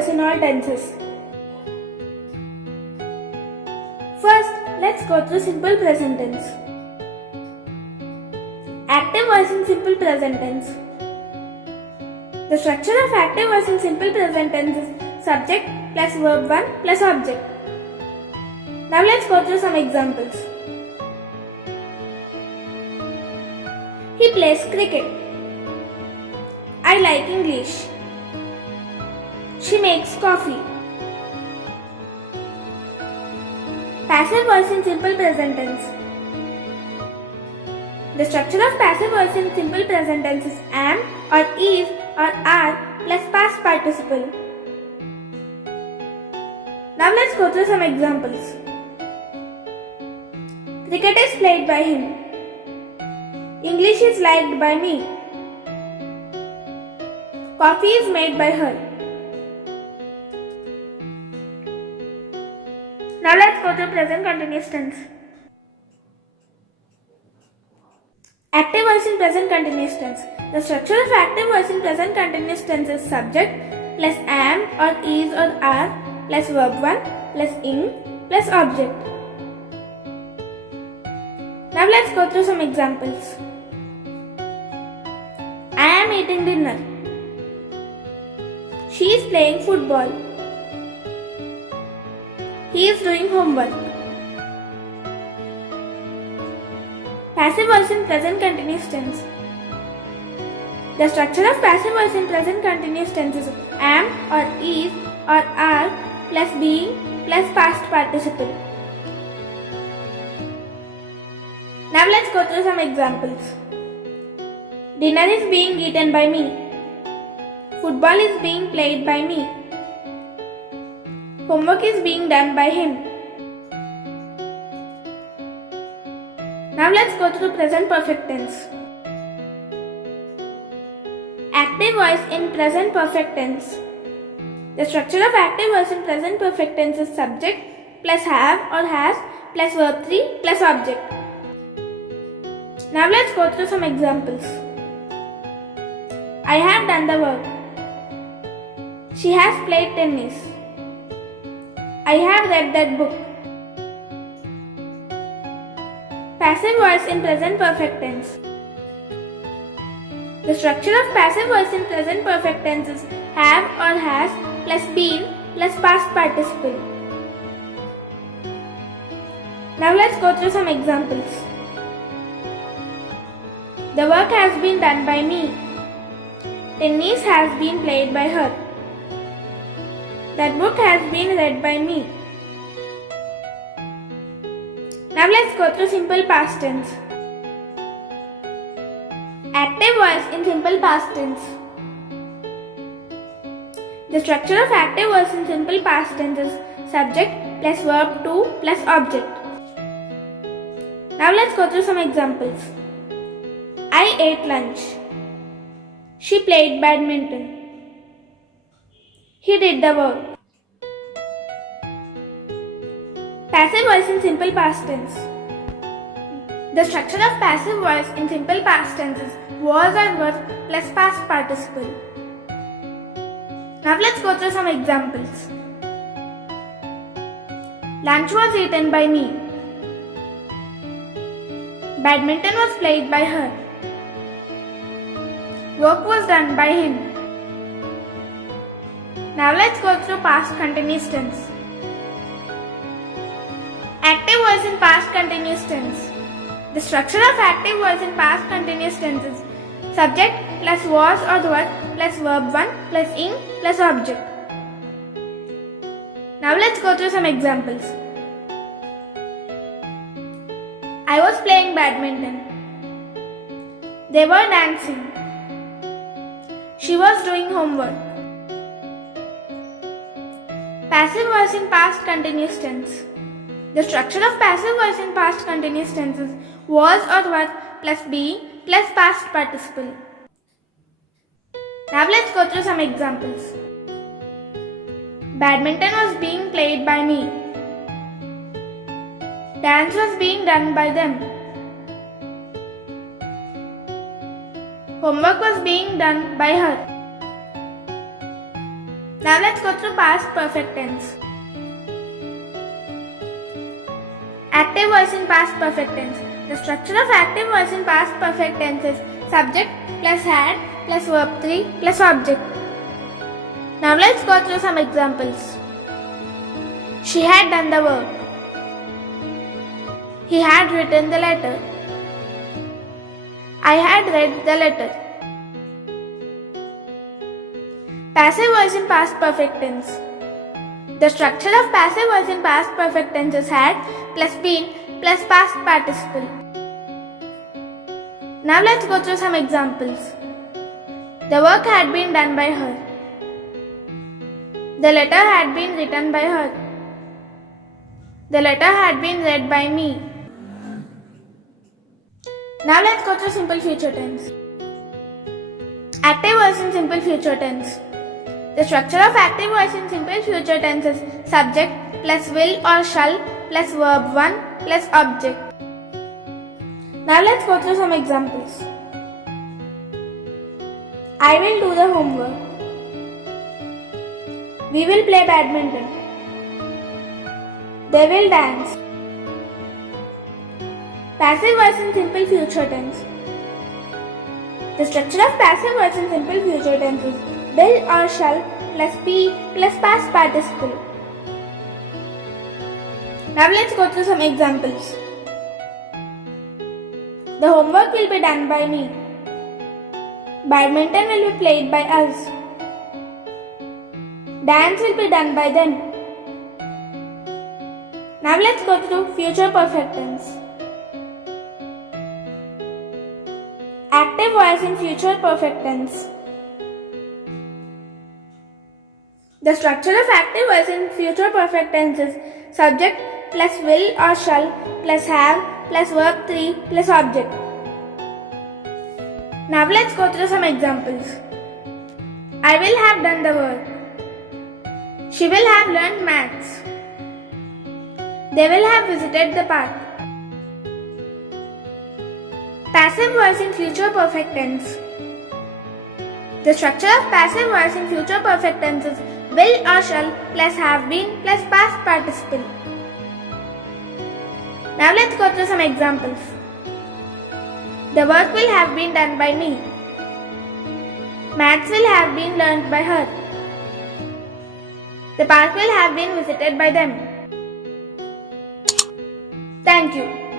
voice in all tenses. First, let's go through simple present tense. Active voice in simple present tense. The structure of active voice in simple present tense is subject plus verb 1 plus object. Now let's go through some examples. He plays cricket. I like English. She makes coffee. Passive voice in simple present tense. The structure of passive voice in simple present tense is am or is or are plus past participle. Now let's go through some examples. Cricket is played by him. English is liked by me. Coffee is made by her. Now let's go to present continuous tense. Active voice in present continuous tense. The structure of active voice in present continuous tense is subject plus am or is or are plus verb 1 plus in plus object. Now let's go through some examples. I am eating dinner. She is playing football. He is doing homework. Passive voice in present continuous tense. The structure of passive voice in present continuous tense is am or is or are plus being plus past participle. Now let's go through some examples. Dinner is being eaten by me. Football is being played by me. Homework is being done by him. Now let's go through present perfect tense. Active voice in present perfect tense. The structure of active voice in present perfect tense is subject plus have or has plus verb 3 plus object. Now let's go through some examples. I have done the work. She has played tennis. I have read that book. Passive voice in present perfect tense. The structure of passive voice in present perfect tense is have or has plus been plus past participle. Now let's go through some examples. The work has been done by me. Tennis has been played by her. That book has been read by me. Now let's go through simple past tense. Active voice in simple past tense. The structure of active voice in simple past tense is subject plus verb 2 plus object. Now let's go through some examples. I ate lunch. She played badminton. He did the work. Passive voice in simple past tense. The structure of passive voice in simple past tense is was or were plus past participle. Now let's go through some examples. Lunch was eaten by me. Badminton was played by her. Work was done by him. Now let's go through past continuous tense. Active voice in past continuous tense. The structure of active voice in past continuous tense is subject plus was or were plus verb 1 plus in plus object. Now let's go through some examples. I was playing badminton. They were dancing. She was doing homework. Passive voice in past continuous tense. The structure of passive voice in past continuous tense is was or were plus being plus past participle. Now let's go through some examples. Badminton was being played by me. Dance was being done by them. Homework was being done by her. Now let's go through past perfect tense. Active voice in past perfect tense. The structure of active voice in past perfect tense is subject plus had plus verb 3 plus object. Now let's go through some examples. She had done the work. He had written the letter. I had read the letter. Passive voice in past perfect tense. The structure of passive voice in past perfect tense is had plus been plus past participle. Now let's go through some examples. The work had been done by her. The letter had been written by her. The letter had been read by me. Now let's go through simple future tense. Active voice in simple future tense. The structure of active voice in simple future tense is subject plus will or shall plus verb 1 plus object. Now let's go through some examples. I will do the homework. We will play badminton. They will dance. Passive voice in simple future tense. The structure of passive voice in simple future tense is will or shall plus be plus past participle. Now let's go through some examples. The homework will be done by me. Badminton will be played by us. Dance will be done by them. Now let's go through future perfect tense. Active voice in future perfect tense. The structure of active voice in future perfect tense is subject plus will or shall plus have plus verb 3 plus object. Now let's go through some examples. I will have done the work. She will have learned maths. They will have visited the park. Passive voice in future perfect tense. The structure of passive voice in future perfect tense is will or shall plus have been plus past participle. Now let's go through some examples. The work will have been done by me. Maths will have been learned by her. The park will have been visited by them. Thank you.